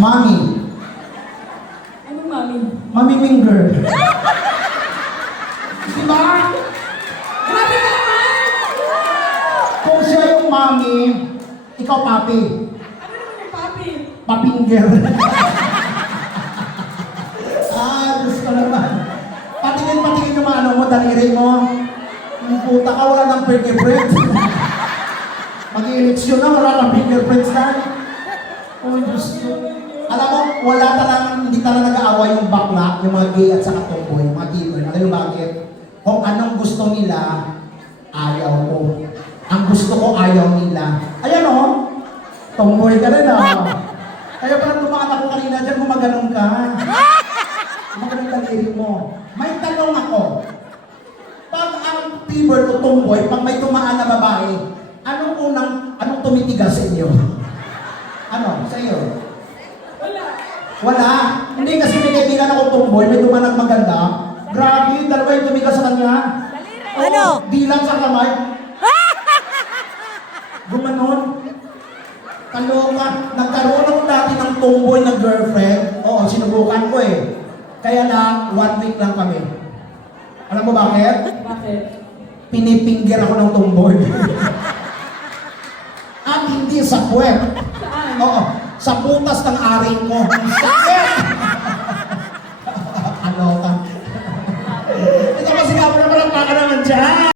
Mami. Anong mami? Mami Minger. Diba? Grabe ka naman! Kung siya yung mami, ikaw papi. Ano naman yung papi? Papinger. Diyos ko naman. Patingin yung ano mo, daliri mo. Yung puta ka, wala ng fingerprints. Mag-i-eleksyon na, wala ng fingerprints na. Oh, Diyos ko. Alam mo, wala talagang, hindi talaga nag-aaway yung bakla, yung mga gay at saka tomboy, yung mga gamer. Alam mo bakit? Kung anong gusto nila, ayaw ko. Ang gusto ko, ayaw nila. Ayan o, tomboy ka rin Kaya parang dumaan ako kanina dyan, gumaganon ka. Gumaganon daliri mo. May tanong ako. Pag ang fever o tomboy, pag may tumaan na babae, anong tumitigas sa inyo? Ano? Sa iyo? Wala. Wala? Hindi kasi may kaibigan ako tomboy, may dumanang maganda. Grabe, dalawa yung tumigas sa kanya. Ano? Dilang sa kamay. Gumanon. Kaloka. Nagkaroon ako dati ng tomboy na girlfriend. Oo, sinubukan ko eh. Kaya lang, 1 week lang kami. Alam mo bakit? Bakit? Pinipinggir ako ng tomboy. At hindi sa puwet. Saan? Oo, sa butas ng aring ko. Sakit! Ano ka? Ito kasi nga, naman ang paka naman dyan.